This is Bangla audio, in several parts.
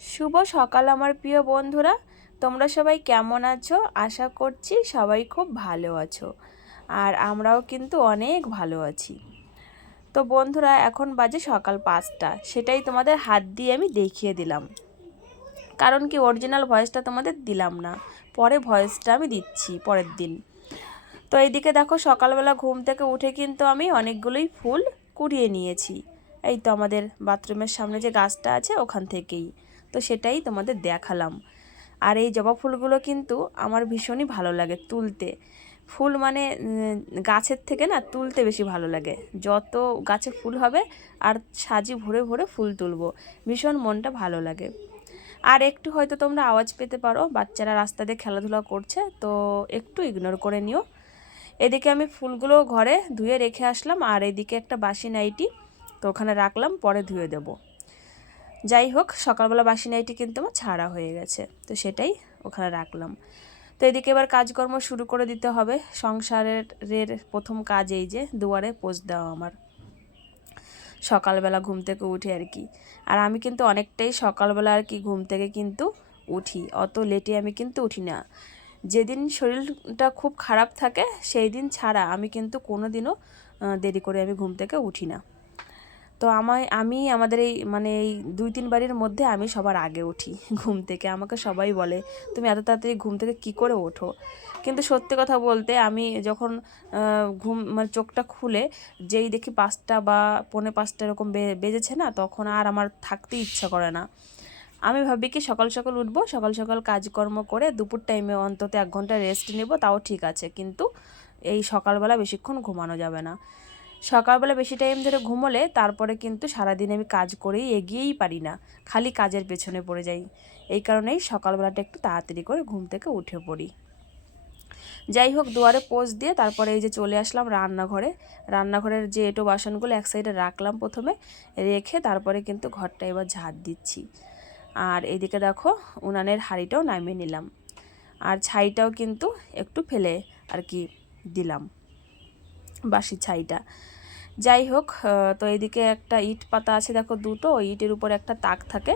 শুভ সকাল আমার প্রিয় বন্ধুরা। তোমরা সবাই কেমন আছো? আশা করছি সবাই খুব ভালো আছো আর আমরাও কিন্তু অনেক ভালো আছি। তো বন্ধুরা, এখন বাজে সকাল পাঁচটা। সেটাই তোমাদের হাত দিয়ে আমি দেখিয়ে দিলাম। কারণ কি অরিজিনাল ভয়েসটা তোমাদের দিলাম না। পরে ভয়েসটা আমি দিচ্ছি পরের দিন। তো এইদিকে দেখো, সকালবেলা ঘুম থেকে উঠে কিন্তু আমি অনেকগুলোই ফুল কুড়িয়ে নিয়েছি। এই তো আমাদের বাথরুমের সামনে যে গাছটা আছে, ওখান থেকেই। তো সেটাই তোমাদের দেখালাম। আর এই জবা ফুলগুলো কিন্তু আমার ভীষণই ভালো লাগে তুলতে। ফুল মানে গাছের থেকে না তুলতে বেশি ভালো লাগে। যত গাছে ফুল হবে আর সাজি ভরে ভরে ফুল তুলবো, ভীষণ মনটা ভালো লাগে। আর একটু হয়তো তোমরা আওয়াজ পেতে পারো, বাচ্চারা রাস্তা দিয়ে খেলাধুলা করছে, তো একটু ইগনোর করে নিও। এদিকে আমি ফুলগুলো ঘরে ধুয়ে রেখে আসলাম, আর এদিকে একটা বাসি নাইটি, তো ওখানে রাখলাম, পরে ধুয়ে দেবো। যাই হোক, সকালবেলা বাসি নাইটি কিন্তু আমার ছাড়া হয়ে গেছে। তো সেটাই ওখানে রাখলাম। তো এদিকে এবার কাজকর্ম শুরু করে দিতে হবে। সংসারের এর প্রথম কাজ এই যে, দুয়ারে পোস্ট দেওয়া আমার। সকালবেলা ঘুম থেকে উঠে আর কি। আর আমি কিন্তু অনেকটাই সকালবেলা আর কি ঘুম থেকে কিন্তু উঠি। অত লেটে আমি কিন্তু উঠি না। যেদিন শরীরটা খুব খারাপ থাকে সেই দিন ছাড়া আমি কিন্তু কোনো দিনও দেরি করে আমি ঘুম থেকে উঠি না। তো আমায়, আমি আমাদের এই মানে এই দুই, তিন বাড়ির মধ্যে আমি সবার আগে উঠি ঘুম থেকে। আমাকে সবাই বলে, তুমি এত তাড়াতাড়ি ঘুম থেকে কী করে ওঠো? কিন্তু সত্যি কথা বলতে আমি যখন ঘুম মানে চোখটা খুলে, যেই দেখি পাঁচটা বা পৌনে পাঁচটা এরকম বেজেছে না, তখন আর আমার থাকতে ইচ্ছা করে না। আমি ভাবি কি সকাল সকাল উঠবো, সকাল সকাল কাজকর্ম করে দুপুর টাইমে অন্তত এক ঘণ্টা রেস্ট নেব, তাও ঠিক আছে। কিন্তু এই সকালবেলা বেশিক্ষণ ঘুমানো যাবে না। সকালবেলা বেশি টাইম ধরে ঘুমোলে তারপরে কিন্তু সারাদিন আমি কাজ করেই এগিয়েই পারি না, খালি কাজের পেছনে পড়ে যাই। এই কারণেই সকালবেলাটা একটু তাড়াতাড়ি করে ঘুম থেকে উঠে পড়ি। যাই হোক, দুয়ারে পোস্ট দিয়ে তারপরে এই যে চলে আসলাম রান্নাঘরে। রান্নাঘরের যে এটো বাসনগুলো এক সাইডে রাখলাম প্রথমে, রেখে তারপরে কিন্তু ঘরটা এবার ঝাড় দিচ্ছি। আর এদিকে দেখো, উনানের হাঁড়িটাও নামিয়ে নিলাম। আর ছাইটাও কিন্তু একটু ফেলে আর কি দিলাম। বাসি ছাইটা। যাই হোক তো এদিকে একটা ইট পাতা আছে, দেখো দুটো ইটের উপর একটা তাক থাকে।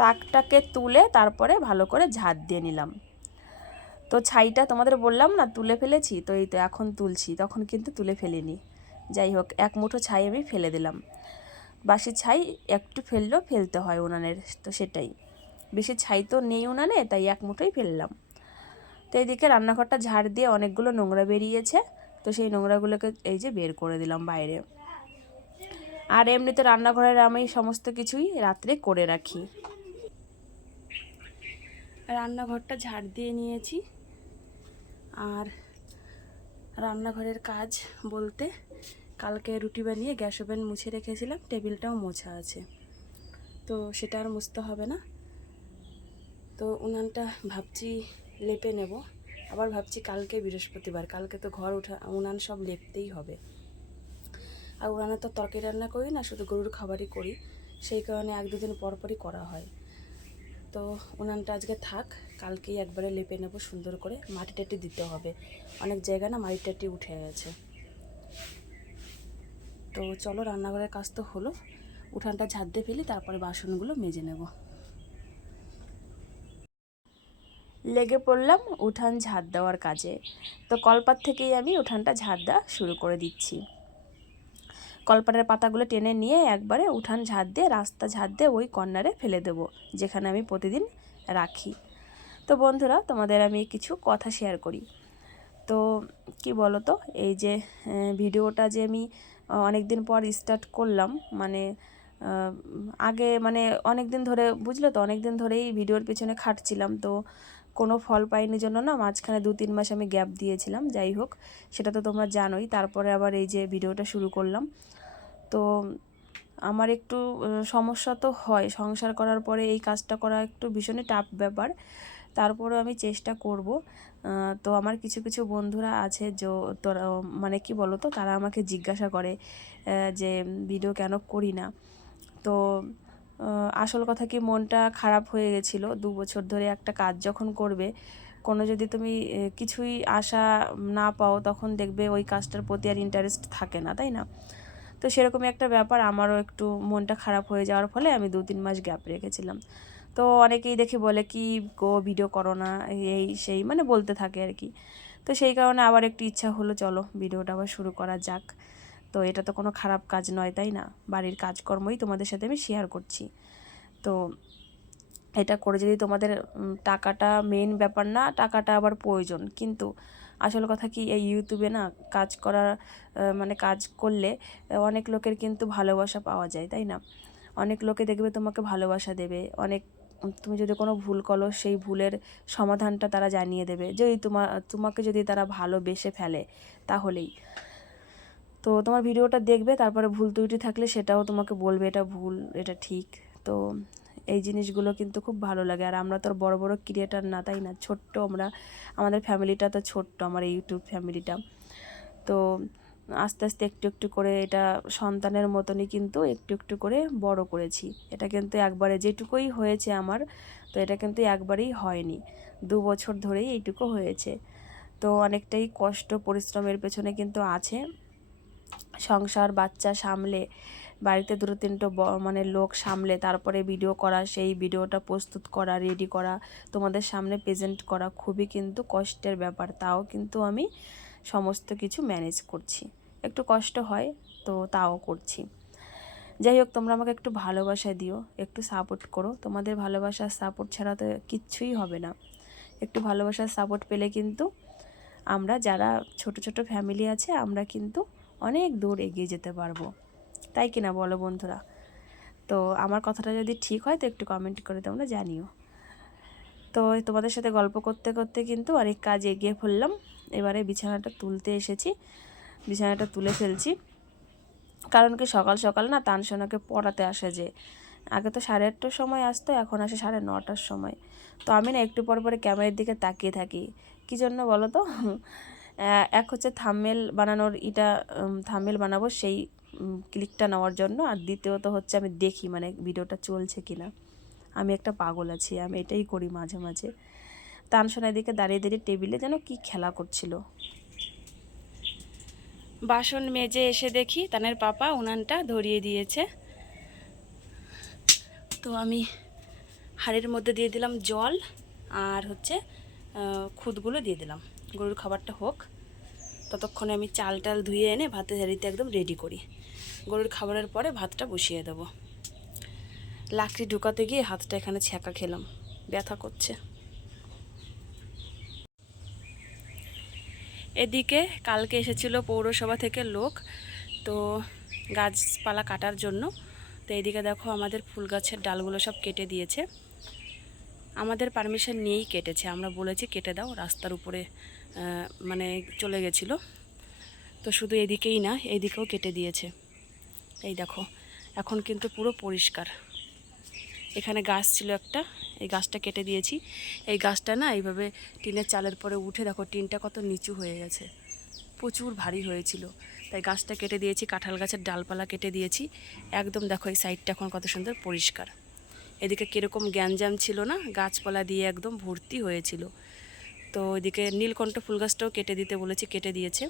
তাকটাকে তুলে তারপরে ভালো করে ঝাড় দিয়ে নিলাম। তো ছাইটা তোমাদের বললাম না, তুলে ফেলেছি? তো এই তো এখন তুলছি, তখন কিন্তু তুলে ফেলিনি। যাই হোক, এক মুঠো ছাই আমি ফেলে দিলাম। বাসি ছাই একটু ফেললেও ফেলতে হয় উনানের, তো সেটাই। বেশি ছাই তো নেই উনানে, তাই এক মুঠোই ফেললাম। তো এইদিকে রান্নাঘরটা ঝাড় দিয়ে অনেকগুলো নোংরা বেরিয়েছে। তো সেই নোংরাগুলোকে এই যে বের করে দিলাম বাইরে। আর এমনিতে রান্নাঘরের আমি সমস্ত কিছুই রাত্রে করে রাখি। রান্নাঘরটা ঝাড় দিয়ে নিয়েছি। আর রান্নাঘরের কাজ বলতে কালকে রুটি বানিয়ে গ্যাস ওভেন মুছে রেখেছিলাম, টেবিলটাও মোছা আছে। তো সেটা আর মুছতে হবে না। তো উনানটা ভাবছি লেপে নেব। আবার ভাবছি কালকে বৃহস্পতিবার, কালকে তো ঘর ওঠা, উনান সব লেপতেই হবে। আর উনানে তো তরকারি রান্না করি না, শুধু গরুর খাবারই করি, সেই কারণে এক দুদিন পর পরই করা হয়। তো উনানটা আজকে থাক, কালকেই একবারে লেপে নেব সুন্দর করে, মাটি টাটি দিতে হবে। অনেক জায়গা না মাটি টাটি উঠে গেছে। তো চলো রান্নাঘরের কাজ তো হলো, উঠানটা ঝাড় দিয়ে ফেলি, তারপরে বাসনগুলো মেজে নেব। লেগে পড়লাম উঠান ঝাড় দেওয়ার কাজে। তো কলপাত থেকেই আমি উঠানটা ঝাড় দেওয়া শুরু করে দিচ্ছি। কলপাটের পাতাগুলো টেনে নিয়ে একবারে উঠান ঝাড় দিয়ে, রাস্তা ঝাড় দিয়ে ওই কর্নারে ফেলে দেব, যেখানে আমি প্রতিদিন রাখি। তো বন্ধুরা, তোমাদের আমি কিছু কথা শেয়ার করি। তো কি বলো তো এই যে ভিডিওটা যে আমি অনেক দিন পর স্টার্ট করলাম মানে আগে মানে অনেক দিন ধরে, বুঝলে তো অনেক দিন ধরেই ভিডিওর পিছনে খাটছিলাম। তো কোনো ফল পাইনি জন্য না মাঝখানে দু তিন মাস আমি গ্যাপ দিয়েছিলাম, যাই হোক, সেটা তো তোমরা জানোই। তারপরে আবার এই যে ভিডিওটা শুরু করলাম। তো আমার একটু সমস্যা তো হয়। সংসার করার পরে এই কাজটা করা একটু ভীষণই টাফ ব্যাপার। তারপরেও আমি চেষ্টা করব। তো আমার কিছু কিছু বন্ধুরা আছে যে, তোরা মানে কি বলো তো তারা আমাকে জিজ্ঞাসা করে যে ভিডিও কেন করি না। তো আসল কথা কি মনটা খারাপ হয়ে গেছিল? দু বছর ধরে একটা কাজ যখন করবে, কোনো যদি তুমি কিছুই আশা না পাও, তখন দেখবে ওই কাজটার প্রতি আর ইন্টারেস্ট থাকে না, তাই না? তো সেরকমই একটা ব্যাপার, আমারও একটু মনটা খারাপ হয়ে যাওয়ার ফলে আমি দু তিন মাস গ্যাপ রেখেছিলাম। তো অনেকেই দেখে বলে, কি গো ভিডিও করো না। এই সেই মানে বলতে থাকে আর কি। তো সেই কারণে আবার একটু ইচ্ছা হলো, চলো ভিডিওটা আবার শুরু করা যাক। তো এটা তো কোনো খারাপ কাজ নয়, তাই না? বাড়ির কাজকর্মই তোমাদের সাথে আমি শেয়ার করছি। তো এটা করে যদি তোমাদের টাকাটা মেন ব্যাপার না, টাকাটা আবার প্রয়োজন। কিন্তু আসল কথা কি, এই ইউটিউবে না কাজ করার মানে কাজ করলে অনেক লোকের কিন্তু ভালোবাসা পাওয়া যায়, তাই না? অনেক লোকে দেখবে তোমাকে ভালোবাসা দেবে। অনেক তুমি যদি কোনো ভুল করো, সেই ভুলের সমাধানটা তারা জানিয়ে দেবে। যদি তোমা, তোমাকে যদি তারা ভালোবেসে ফেলে, তাহলেই। তো তোমার ভিডিওটা দেখবে, তারপরে ভুল ত্রুটি থাকলে সেটাও তোমাকে বলবে, এটা ভুল, এটা ঠিক। তো এই জিনিসগুলো কিন্তু খুব ভালো লাগে। আর আমরা তো বড় বড় ক্রিয়েটার না, তাই না? ছোট্ট আমরা, আমাদের ফ্যামিলিটা তো ছোট্ট, আমার ইউটিউব ফ্যামিলিটা তো আস্তে আস্তে একটু একটু করে এটা সন্তানের মতনই কিন্তু একটু একটু করে বড় করেছি। এটা কিন্তু একবারে যেটুকুই হয়েছে আমার, তো এটা কিন্তু একবারেই হয়নি। দু বছর ধরেই এইটুকু হয়েছে। তো অনেকটাই কষ্ট, পরিশ্রমের পেছনে কিন্তু আছে। সংসার, বাচ্চা সামলে, বাড়িতে দুটো তিনটে মানে লোক সামলে, তারপরে ভিডিও করা, সেই ভিডিওটা প্রস্তুত করা রেডি করা, তোমাদের সামনে প্রেজেন্ট করা খুবই কিন্তু কষ্টের ব্যাপার। তাও কিন্তু আমি সমস্ত কিছু ম্যানেজ করছি। একটু কষ্ট হয়, তো তাও করছি। যাই হোক, তোমরা আমাকে একটু ভালোবাসা দিও, একটু সাপোর্ট করো। তোমাদের ভালোবাসার সাপোর্ট ছাড়া তো কিচ্ছুই হবে না। একটু ভালোবাসার সাপোর্ট পেলে কিন্তু আমরা যারা ছোট ছোট ফ্যামিলি আছে, আমরা কিন্তু অনেক দূর এগিয়ে যেতে পারব। তাই কিনা বলো বন্ধুরা? তো আমার কথাটা যদি ঠিক হয়, তো একটু কমেন্ট করে তোমরা জানিও। তো তোমাদের সাথে গল্প করতে করতে কিন্তু অনেক কাজ এগিয়ে ফেললাম এবারে বিছানাটা তুলতে এসেছি। বিছানাটা তুলে ফেলছি। কারণ কি সকাল সকাল না তানসোনাকে পড়াতে আসে যে। আগে তো সাড়ে আটটার সময় আসতো, এখন আসে সাড়ে নটার সময়। তো আমি না একটু পর পরে ক্যামেরার দিকে তাকিয়ে থাকি। কী জন্য বলো তো? এক হচ্ছে থামমেল বানানোর ইটা থামমেল বানাবো, সেই ক্লিকটা নেওয়ার জন্য। আর দ্বিতীয়ত হচ্ছে আমি দেখি মানে ভিডিওটা চলছে কি না আমি একটা পাগল আছি, আমি এটাই করি মাঝে মাঝে। তানসোনার দিকে দাঁড়িয়ে দাঁড়িয়ে টেবিলে যেন কি খেলা করছিল। বাসন মেজে এসে দেখি তানের পাপা উনানটা ধরিয়ে দিয়েছে। তো আমি হাড়ের মধ্যে দিয়ে দিলাম জল, আর হচ্ছে খুদগুলো দিয়ে দিলাম। গরুর খাবারটা হোক, ততক্ষণে আমি চাল টাল ধুয়ে এনে ভাতের হাঁড়িতে একদম রেডি করি। গরুর খাবারের পরে ভাতটা বসিয়ে দেবো। লাকড়ি ঢুকাতে গিয়ে হাতটা এখানে ছ্যাঁকা খেলাম। ব্যথা করছে। এদিকে কালকে এসেছিল পৌরসভা থেকে লোক, তো গাছপালা কাটার জন্য। তো এদিকে দেখো আমাদের ফুল গাছের ডালগুলো সব কেটে দিয়েছে। আমাদের পারমিশন নিয়েই কেটেছে। আমরা বলেছি কেটে দাও, রাস্তার উপরে মানে চলে গেছিল। তো শুধু এদিকেই না, এদিকেও কেটে দিয়েছে। এই দেখো, এখন কিন্তু পুরো পরিষ্কার। এখানে গাছ ছিল একটা, এই গাছটা কেটে দিয়েছি। এই গাছটা না এইভাবে টিনের চালের পরে উঠে দেখো, টিনটা কত নিচু হয়ে গেছে। প্রচুর ভারী হয়েছিল। তাই গাছটা কেটে দিয়েছি, কাঁঠাল গাছের ডালপালা কেটে দিয়েছি। একদম দেখো, এই সাইডটা এখন কত সুন্দর পরিষ্কার। এদিকে কীরকম গ্যাঞ্জাম ছিল না, গাছপালা দিয়ে একদম ভর্তি হয়েছিল। তো ওইদিকে নীলকণ্ঠ ফুল গাছটাও কেটে দিতে বলেছি, কেটে দিয়েছে।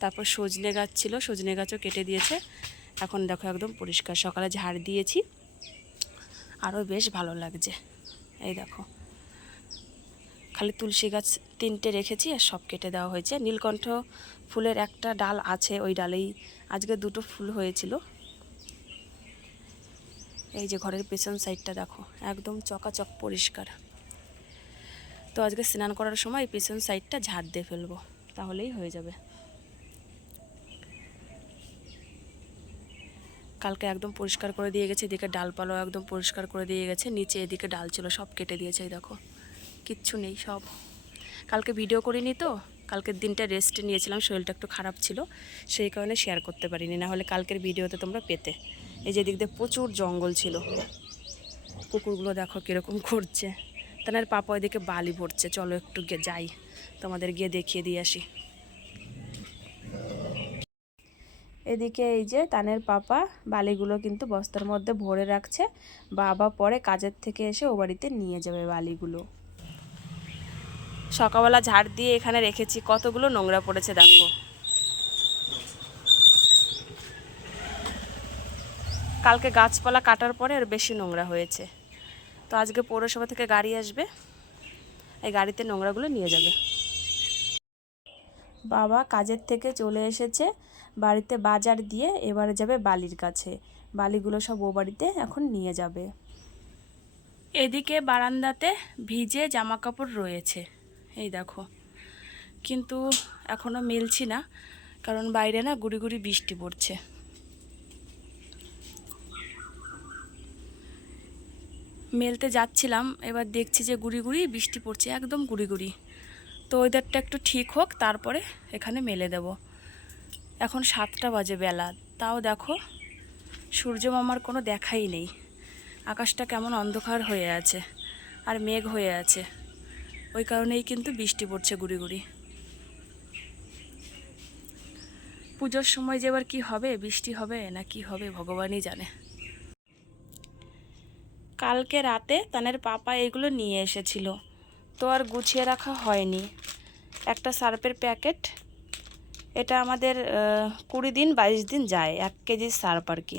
তারপর সজনে গাছ ছিল, সজনে গাছও কেটে দিয়েছে। এখন দেখো একদম পরিষ্কার, সকালে ঝাড় দিয়েছি। আরও বেশ ভালো লাগছে। এই দেখো, খালি তুলসী গাছ তিনটে রেখেছি আর সব কেটে দেওয়া হয়েছে। নীলকণ্ঠ ফুলের একটা ডাল আছে, ওই ডালেই আজকে দুটো ফুল হয়েছিল। এই যে ঘরের পেছন সাইডটা দেখো, একদম চকাচক পরিষ্কার। তো আজকে স্নান করার সময় পিছন সাইডটা ঝাড় দিয়ে ফেলব, তাহলেই হয়ে যাবে। কালকে একদম পরিষ্কার করে দিয়ে গেছে, এদিকে ডালপালাও একদম পরিষ্কার করে দিয়ে গেছে, নিচে এদিকে ডাল ছিল, সব কেটে দিয়েছে দেখো। কিচ্ছু নেই, সব। কালকে ভিডিও করিনি তো, কালকের দিনটা রেস্ট নিয়েছিলাম, শরীরটা একটু খারাপ ছিল, সেই কারণে শেয়ার করতে পারিনি না হলে কালকের ভিডিওতে তোমরা পেতে। এই যে দিক দিয়ে প্রচুর জঙ্গল ছিল। কুকুরগুলো দেখো কীরকম করছে। তাদের পাপা ওইদিকে বালি ভরছে। চলো একটু গিয়ে যাই। তোমাদের গিয়ে দেখিয়ে দিয়ে আসি। এদিকে এই যে তানের পাপা বালিগুলো কিন্তু বস্তার মধ্যে ভরে রাখছে। বাবা পরে কাজের থেকে এসে ও বাড়িতে নিয়ে যাবে বালিগুলো। সকালবেলা ঝাড় দিয়ে এখানে রেখেছি। কতগুলো নোংরা পড়েছে দেখো। কালকে গাছপালা কাটার পরে আর বেশি নোংরা হয়েছে। তো আজকে পৌরসভা থেকে গাড়ি আসবে। এই গাড়িতে নোংরাগুলো নিয়ে যাবে। বাবা কাজের থেকে চলে এসেছে, বাড়িতে বাজার দিয়ে এবারে যাবে বালির কাছে। বালিগুলো সব ও বাড়িতে এখন নিয়ে যাবে। এদিকে বারান্দাতে ভিজে জামা কাপড় রয়েছে। এই দেখো, কিন্তু এখনও মেলছি না, কারণ বাইরে না গুড়ি গুড়ি বৃষ্টি পড়ছে। মেলতে যাচ্ছিলাম, এবার দেখছি যে গুড়ি গুড়ি, বৃষ্টি পড়ছে, একদম গুড়ি গুড়ি। তো ওয়েদারটা একটু ঠিক হোক, তারপরে এখানে মেলে দেব। এখন সাতটা বাজে বেলা, তাও দেখো সূর্য মামার কোনো দেখাই নেই। আকাশটা কেমন অন্ধকার হয়ে আছে আর মেঘ হয়ে আছে। ওই কারণেই কিন্তু বৃষ্টি পড়ছে গুড়ি গুড়ি। পুজোর সময় যে এবার কী হবে, বৃষ্টি হবে না কি হবে, ভগবানই জানে। কালকে রাতে তানের পাপা এগুলো নিয়ে এসেছিল। তো আর গুছিয়ে রাখা হয়নি। একটা সার্ফের প্যাকেট। এটা আমাদের কুড়ি দিন, বাইশ দিন যায়, এক কেজি সার্ফ আর কি।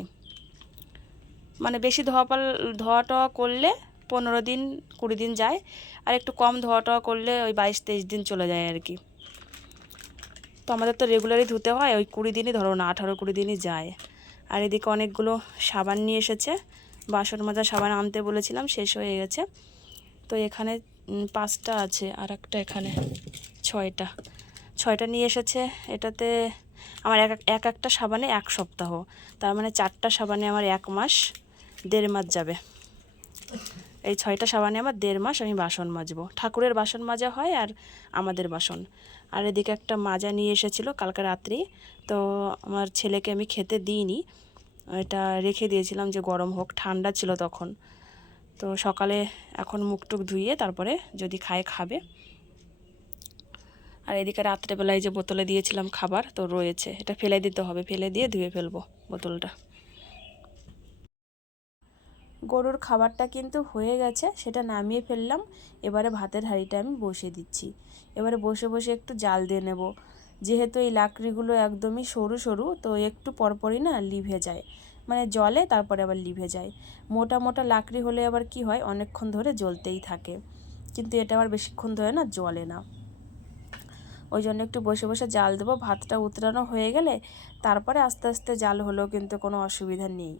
মানে বেশি ধোয়া পাল, ধোয়া টওয়া করলে পনেরো দিন, কুড়ি দিন যায়। আর একটু কম ধোয়া টওয়া করলে ওই বাইশ, তেইশ দিন চলে যায় আর কি। তো আমাদের তো রেগুলারই ধুতে হয়, ওই কুড়ি দিনই ধরো না, আঠারো, কুড়ি দিনই যায়। আর এদিকে অনেকগুলো সাবান নিয়ে এসেছে। বাসন মাজা সাবান আনতে বলেছিলাম, শেষ হয়ে গেছে। তো এখানে পাঁচটা আছে আর একটা এখানে, ছয়টা। ছয়টা নিয়ে এসেছে, এটাতে আমার এক এক- এক একটা সাবানে এক সপ্তাহ। তার মানে চারটা সাবানে আমার এক মাস, দেড় মাস যাবে। এই ছয়টা সাবানে আমার দেড় মাস আমি বাসন মাজবো। ঠাকুরের বাসন মাজা হয় আর আমাদের বাসন। আর এদিকে একটা মাজা নিয়ে এসেছিল কালকে রাত্রি। তো আমার ছেলেকে আমি খেতে দিইনি। এটা রেখে দিয়েছিলাম যে গরম হোক, ঠান্ডা ছিল তখন। তো সকালে এখন মুখ টুক ধুইয়ে তারপরে যদি খায়, খাবে। আর এদিকে রাত্রেবেলায় যে বোতলে দিয়েছিলাম খাবার, তো রয়েছে। এটা ফেলে দিতে হবে, ফেলে দিয়ে ধুয়ে ফেলব বোতলটা। গরুর খাবারটা কিন্তু হয়ে গেছে, সেটা নামিয়ে ফেললাম। এবারে ভাতের হাঁড়িটা আমি বসিয়ে দিচ্ছি। এবারে বসে বসে একটু জাল দিয়ে নেব। যেহেতু এই লাকড়িগুলো একদমই সরু সরু, তো একটু পরপরই না লিভে যায়। মানে জলে, তারপরে আবার লিভে যায়। মোটা মোটা লাকড়ি হলে আবার কি হয়? অনেকক্ষণ ধরে জ্বলতেই থাকে। কিন্তু এটা আবার বেশিক্ষণ ধরে না জ্বলে না। ওই জন্য একটু বসে বসে জাল দেবো। ভাতটা উতরানো হয়ে গেলে তারপরে আস্তে আস্তে জাল হলেও কিন্তু কোনো অসুবিধা নেই।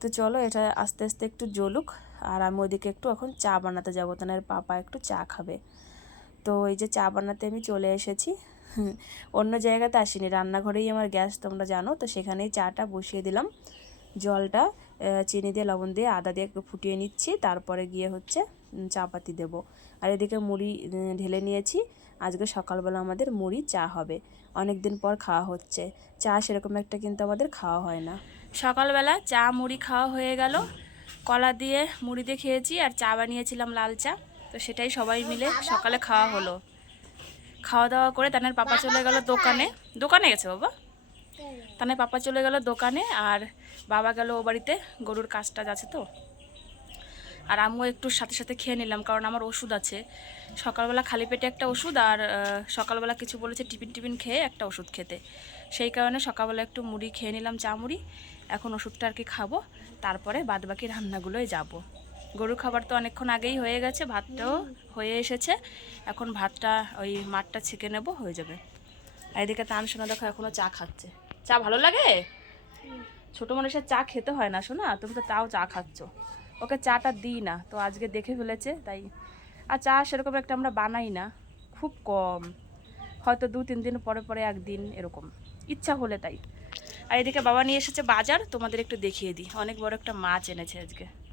তো চলো, এটা আস্তে আস্তে একটু জ্বলুক। আর আমি ওদিকে একটু এখন চা বানাতে যাব। তানের পাপা একটু চা খাবে। তো এই যে চা বানাতে আমি চলে এসেছি। অন্য জায়গাতে আসিনি। রান্নাঘরেই আমার গ্যাস তোমরা জানো। তো সেখানেই চাটা বসিয়ে দিলাম। জলটা চিনি দিয়ে লবণ দিয়ে আদা দিয়ে ফুটিয়ে নিচ্ছি। তারপরে গিয়ে হচ্ছে উম, চা পাতি দেবো। আর এদিকে মুড়ি ঢেলে নিয়েছি। আজকে সকালবেলা আমাদের মুড়ি চা হবে। অনেক দিন পর খাওয়া হচ্ছে। চা সেরকম একটা কিন্তু আমাদের খাওয়া হয় না। সকালবেলা চা মুড়ি খাওয়া হয়ে গেল। কলা দিয়ে মুড়ি দিয়ে খেয়েছি আর চা বানিয়েছিলাম লাল চা। তো সেটাই সবাই মিলে সকালে খাওয়া হলো। খাওয়া দাওয়া করে তানের পাপা চলে গেল দোকানে। দোকানে গেছে বাবা? তানের পাপা চলে গেল দোকানে আর বাবা গেল ও বাড়িতে। গরুর কাজ টাজ আছে তো। আর আমিও একটু সাথে সাথে খেয়ে নিলাম কারণ আমার ওষুধ আছে। সকালবেলা খালি পেটে একটা ওষুধ আর সকালবেলা কিছু বলেছে টিফিন টিফিন খেয়ে একটা ওষুধ খেতে। সেই কারণে সকালবেলা একটু মুড়ি খেয়ে নিলাম চা মুড়ি। এখন ওষুধটা আর কি খাব। তারপরে বাদবাকি রান্নাগুলোয় যাব। গরুর খাবার তো অনেকক্ষণ আগেই হয়ে গেছে, ভাতটাও হয়ে এসেছে। এখন ভাতটা, ওই মাঠটা ছেঁকে নেব, হয়ে যাবে। আর এদিকে তান শোনা দেখো এখনও চা খাচ্ছে। চা ভালো লাগে? ছোট মানুষের চা খেতে হয় না শোনা তুমি তো তাও চা খাচ্ছ। ওকে চাটা দিই না, তো আজকে দেখে ফেলেছে, তাই। আর চা সেরকম একটা আমরা বানাই না, খুব কম। হয়তো দু, তিন দিন পরে পরে একদিন এরকম। ইচ্ছা হলে তাই। আর এদিকে বাবা নিয়ে এসেছে বাজার, তোমাদের একটু দেখিয়ে দিই। অনেক বড় একটা মাছ এনেছে আজকে।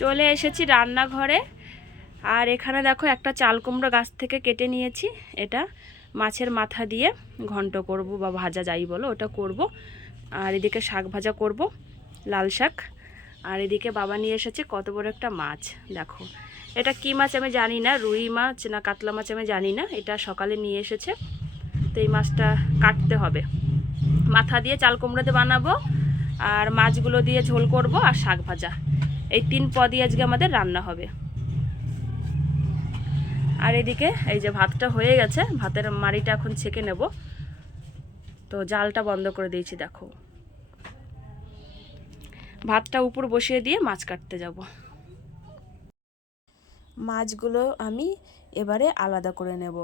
চলে এসেছি রান্নাঘরে। আর এখানে দেখো একটা চাল কুমড়ো গাছ থেকে কেটে নিয়েছি। এটা মাছের মাথা দিয়ে ঘন্ট করব বা ভাজা যাই বলো, ওটা করব। আর এদিকে শাক ভাজা করব, লাল শাক। আর এদিকে বাবা নিয়ে এসেছে কত বড় একটা মাছ, দেখো। এটা কি মাছ আমি জানি না, রুই মাছ না কাতলা মাছ আমি জানি না, এটা সকালে নিয়ে এসেছে। তো এই মাছটা কাটতে হবে। মাথা দিয়ে চাল কুমড়ো দিয়ে বানাবো, আর মাছগুলো দিয়ে ঝোল করব আর শাক ভাজা। এই তিন পদই আজকে আমাদের রান্না হবে। আর এদিকে এই যে ভাতটা হয়ে গেছে, ভাতের মাড়িটা এখন ছেঁকে নেব। তো জালটা বন্ধ করে দিয়েছি, দেখো। ভাতটা উপর বসিয়ে দিয়ে মাছ কাটতে যাব। মাছগুলো আমি এবারে আলাদা করে নেব।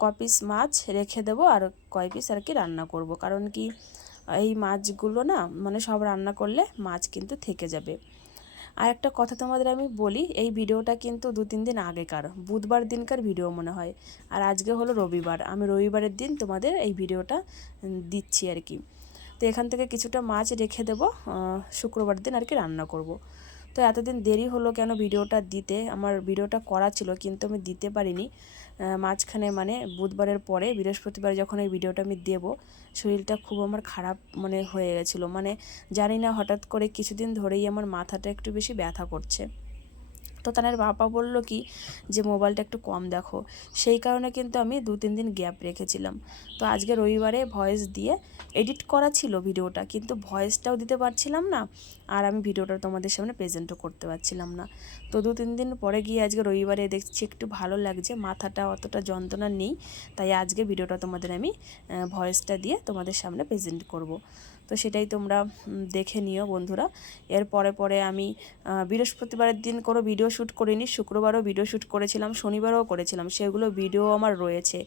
ক পিস মাছ রেখে দেবো আর কয় পিস আর কি রান্না করব। কারণ কি এই মাছগুলো না মানে সব রান্না করলে মাছ কিন্তু থেকে যাবে। আর একটা কথা তোমাদের আমি বলি, এই ভিডিওটা কিন্তু দু তিন দিন আগেকার, বুধবার দিনকার ভিডিও মনে হয় আর আজকে হলো রবিবার, আমি রবিবারের দিন তোমাদের এই ভিডিওটা দিচ্ছি আর কি তো এখান থেকে কিছুটা মাছ রেখে দেব শুক্রবার দিন আর কি রান্না করব। তো এতদিন দেরি হলো কেন ভিডিওটা দিতে? আমার ভিডিওটা করা ছিল, কিন্তু আমি দিতে পারিনি। মাঝখানে মানে বুধবারের পরে, বৃহস্পতিবার যখন এই ভিডিওটা আমি দেব, শরীরটা খুব আমার খারাপ মানে হয়ে গেছিল। মানে জানি না, হঠাৎ করে কিছুদিন ধরেই আমার মাথাটা একটু বেশি ব্যথা করছে। তো তানের বাবা বলল কি, যে মোবাইলটা একটু কম দেখো। সেই কারণে কিন্তু আমি দু তিন দিন গ্যাপ রেখেছিলাম। তো আজকে রবিবারে ভয়েস দিয়ে এডিট করা ছিল ভিডিওটা, কিন্তু ভয়েসটাও দিতে পারছিলাম না, আর আমি ভিডিওটা তোমাদের সামনে প্রেজেন্টও করতে পারছিলাম না। তো দু, তিন দিন পরে গিয়ে আজকে রবিবারে দেখছি একটু ভালো লাগছে, মাথাটা অতটা যন্ত্রণা নেই, তাই আজকে ভিডিওটা তোমাদের আমি ভয়েসটা দিয়ে তোমাদের সামনে প্রেজেন্ট করব। তো সেটাই তোমরা দেখে নিও বন্ধুরা। এর পরে পরে আমি বৃহস্পতিবারের দিন কোনো ভিডিও শ্যুট করিনি, শুক্রবারও ভিডিও শ্যুট করেছিলাম, শনিবারও করেছিলাম, সেগুলো ভিডিও আমার রয়েছে।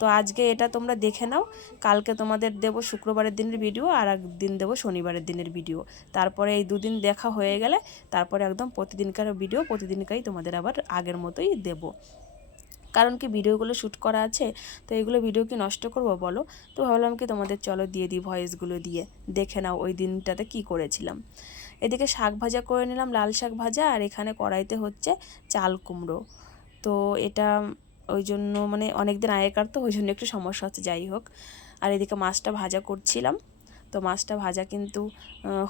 তো আজকে এটা তোমরা দেখে নাও, কালকে তোমাদের দেব শুক্রবারের দিনের ভিডিও আর একদিন দেবো শনিবারের দিনের ভিডিও তারপরে এই দুদিন দেখা হয়ে গেলে, তারপরে একদম প্রতিদিনকার ভিডিও প্রতিদিনকারই তোমাদের আবার আগের মতোই দেবো। কারণ কি ভিডিওগুলো শ্যুট করা আছে, তো এগুলো ভিডিও কি নষ্ট করব বলো? তো ভাবলাম কি তোমাদের চলো দিয়ে দিই ভয়েসগুলো দিয়ে, দেখে নাও ওই দিনটাতে কি করেছিলাম। এদিকে শাক ভাজা করে নিলাম, লাল শাক ভাজা, আর এখানে কড়াইতে হচ্ছে চাল কুমড়ো। তো এটা ওই জন্য মানে অনেক দিন আগেকার তো, ওই জন্য একটু সমস্যা হচ্ছে, যাই হোক। আর এদিকে মাছটা ভাজা করছিলাম। তো মাছটা ভাজা কিন্তু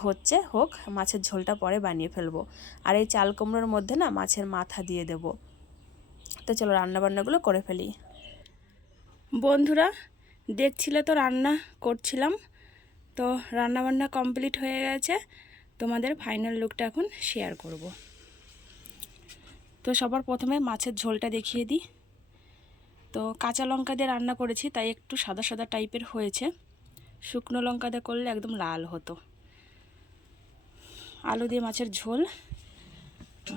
হচ্ছে, হোক, মাছের ঝোলটা পরে বানিয়ে ফেলব। আর এই চাল কুমড়োর মধ্যে না মাছের মাথা দিয়ে দেবো। তো চলো রান্নাবান্নাগুলো করে ফেলি। বন্ধুরা, দেখছিলে তো রান্না করছিলাম। তো রান্নাবান্না কমপ্লিট হয়ে গেছে। তোমাদের ফাইনাল লুকটা এখন শেয়ার করব। তো সবার প্রথমে মাছের ঝোলটা দেখিয়ে দিই। তো কাঁচা লঙ্কা দিয়ে রান্না করেছি, তাই একটু সাদা সাদা টাইপের হয়েছে। শুকনো লঙ্কা দিয়ে করলে একদম লাল হতো। আলু দিয়ে মাছের ঝোল।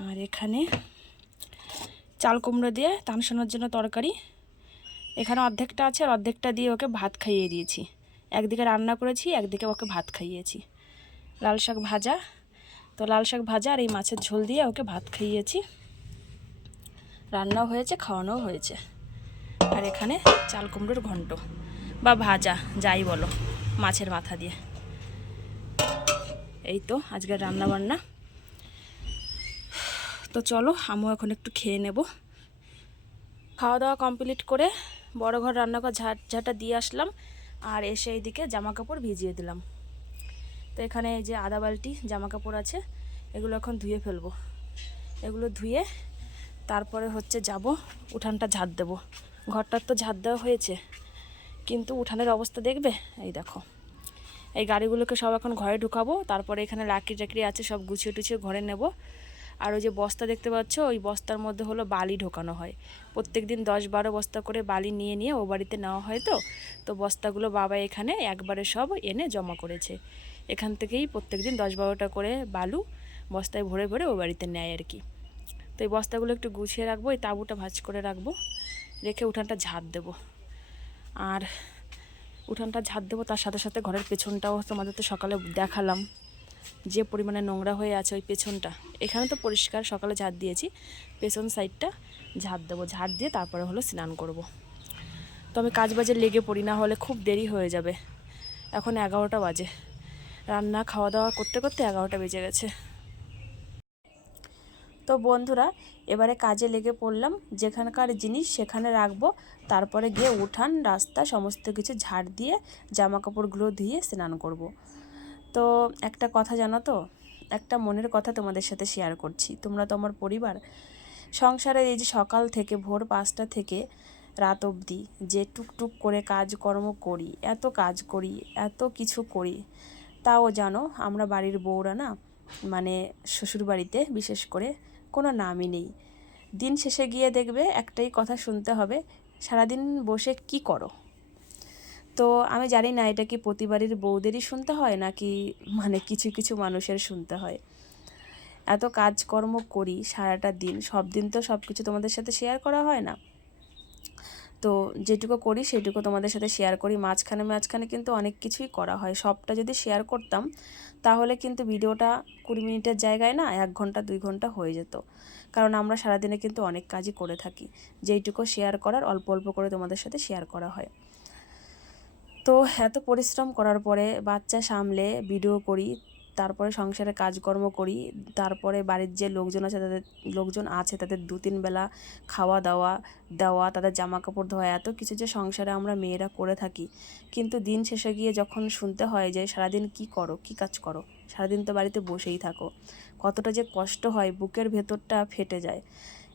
আর এখানে চাল কুমড়ো দিয়ে তানসানোর জন্য তরকারি। এখানে অর্ধেকটা আছে আর অর্ধেকটা দিয়ে ওকে ভাত খাইয়ে দিয়েছি। একদিকে রান্না করেছি, একদিকে ওকে ভাত খাইয়েছি। লাল শাক ভাজা। তো লাল শাক ভাজা আর এই মাছের ঝোল দিয়ে ওকে ভাত খাইয়েছি। রান্নাও হয়েছে, খাওয়ানোও হয়েছে। আর এখানে চাল কুমড়োর ঘন্ট বা ভাজা, যাই বলো। মাছের মাথা দিয়ে। এই তো আজকের রান্না বান্না তো চলো, আমিও এখন একটু খেয়ে নেব। খাওয়া দাওয়া কমপ্লিট করে বড় ঘর রান্নাঘর ঝাট, ঝাঁটা দিয়ে আসলাম আর এসে এইদিকে জামা কাপড় ভিজিয়ে দিলাম। তো এখানে এই যে আদা বালতি জামা কাপড় আছে, এগুলো এখন ধুয়ে ফেলব। এগুলো ধুয়ে তারপরে হচ্ছে যাব, উঠানটা ঝাঁট দেবো। ঘরটার তো ঝাঁট দেওয়া হয়েছে। কিন্তু উঠানের অবস্থা দেখবে? এই দেখো। এই গাড়িগুলোকে সব এখন ঘরে ঢুকাবো, তারপরে এখানে লাকড়ি টাকড়ি আছে, সব গুছিয়ে টুছিয়ে ঘরে নেব। আর ওই যে বস্তা দেখতে পাচ্ছ, ওই বস্তার মধ্যে হলো বালি ঢোকানো হয়। প্রত্যেক দিন দশ বারো বস্তা করে বালি নিয়ে নিয়ে ও বাড়িতে নেওয়া হয় তো। তো বস্তাগুলো বাবা এখানে একবারে সব এনে জমা করেছে। এখান থেকেই প্রত্যেক দিন দশ বারোটা করে বালু বস্তায় ভরে ভরে ও বাড়িতে নেয় আর কি। তো এই বস্তাগুলো একটু গুছিয়ে রাখব, এই তাঁবুটা ভাজ করে রাখব। রেখে উঠানটা ঝাঁট দেবো। আর উঠানটা ঝাঁট দেবো, তার সাথে সাথে ঘরের পেছনটাও তোমাদের তো সকালে দেখালাম। যে পরিমাণে নোংরা হয়ে আছে ওই পেছনটা। এখানে তো পরিষ্কার, সকালে ঝাঁট দিয়েছি। পেছন সাইডটা ঝাড় দেবো। ঝাঁট দিয়ে তারপরে হলো স্নান করব। তো আমি কাজ বাজে লেগে পড়ি, না হলে খুব দেরি হয়ে যাবে। এখন এগারোটা বাজে। রান্না, খাওয়া দাওয়া করতে করতে এগারোটা বেজে গেছে। তো বন্ধুরা, এবারে কাজে লেগে পড়লাম। যেখানকার জিনিস সেখানে রাখব। তারপরে গিয়ে উঠান, রাস্তা, সমস্ত কিছু ঝাড় দিয়ে জামা কাপড়গুলো ধুয়ে স্নান করব। তো একটা কথা জানো তো, একটা মনের কথা তোমাদের সাথে শেয়ার করছি। তোমরা তো আমার পরিবার। সংসারে এই যে সকাল থেকে, ভোর পাঁচটা থেকে, রাত অবধি যে টুকটুক করে কাজকর্ম করি, এত কাজ করি, এত কিছু করি, তাও জানো, আমরা বাড়ির বউরা না মানে শ্বশুর বাড়িতে বিশেষ করে কোনো নামই নেই। দিন শেষে গিয়ে দেখবে একটাই কথা শুনতে হবে, সারাদিন বসে কি করো? তো আমি জানি না এটা কি প্রতিবারের বউদেরই শুনতে হয় নাকি মানে কিছু কিছু মানুষের শুনতে হয়। এত কাজকর্ম করি সারাটা দিন, সব দিন তো সব কিছু তোমাদের সাথে শেয়ার করা হয় না। তো যেটুকু করি সেটুকু তোমাদের সাথে শেয়ার করি। মাঝখানে মাঝখানে কিন্তু অনেক কিছুই করা হয়। সবটা যদি শেয়ার করতাম, তাহলে কিন্তু ভিডিওটা কুড়ি মিনিটের জায়গায় না এক ঘণ্টা, দুই ঘণ্টা হয়ে যেত। কারণ আমরা সারাদিনে কিন্তু অনেক কাজই করে থাকি। যেইটুকু শেয়ার করার, অল্প অল্প করে তোমাদের সাথে শেয়ার করা হয়। তো এত পরিশ্রম করার পরে বাচ্চা সামলে ভিডিও করি। তারপরে সংসারে কাজকর্ম করি, তারপরে বাড়ির যে লোকজন আছে তাদের, লোকজন আছে তাদের দু তিন বেলা খাওয়া দাওয়া, দেওয়া, তাদের জামা কাপড় ধোয়া, এত কিছু যে সংসারে আমরা মেয়েরা করে থাকি। কিন্তু দিন শেষে গিয়ে যখন শুনতে হয় যে সারাদিন কি করো, কি কাজ করো, সারাদিন তো বাড়িতে বসেই থাকো, কতটা যে কষ্ট হয়, বুকের ভেতরটা ফেটে যায়।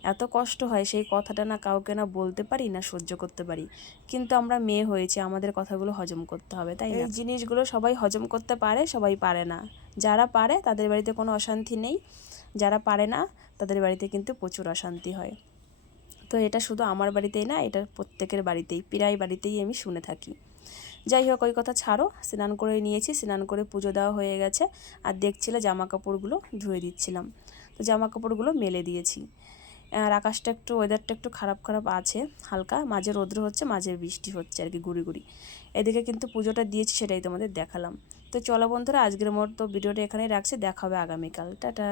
এত কষ্ট হয় সেই কথাটা না কাউকে না বলতে পারি, না সহ্য করতে পারি। কিন্তু আমরা মেয়ে হয়েছে, আমাদের কথাগুলো হজম করতে হবে, তাই এই জিনিসগুলো সবাই হজম করতে পারে, সবাই পারে না। যারা পারে তাদের বাড়িতে কোনো অশান্তি নেই, যারা পারে না তাদের বাড়িতে কিন্তু প্রচুর অশান্তি হয়। তো এটা শুধু আমার বাড়িতেই না, এটা প্রত্যেকের বাড়িতেই, প্রায় বাড়িতেই আমি শুনে থাকি। যাই হোক, ওই কথা ছাড়ো, স্নান করে নিয়েছি, স্নান করে পুজো দেওয়া হয়ে গেছে, আর দেখছিলে জামা কাপড়গুলো ধুয়ে দিচ্ছিলাম। তো জামা কাপড়গুলো মেলে দিয়েছি। আর আকাশটা একটু ওয়েদারটা একটু খারাপ খারাপ আছে, হালকা। মাঝে রৌদ্র হচ্ছে, মাঝে বৃষ্টি হচ্ছে আর কি, গুড়ি গুড়ি। এদিকে কিন্তু পুজোটা দিয়েছি, সেটাই তোমাদের দেখালাম। তো চলো বন্ধুরা, আজকের মতো ভিডিওটা এখানেই রাখছি, দেখা হবে আগামীকাল। টাটা!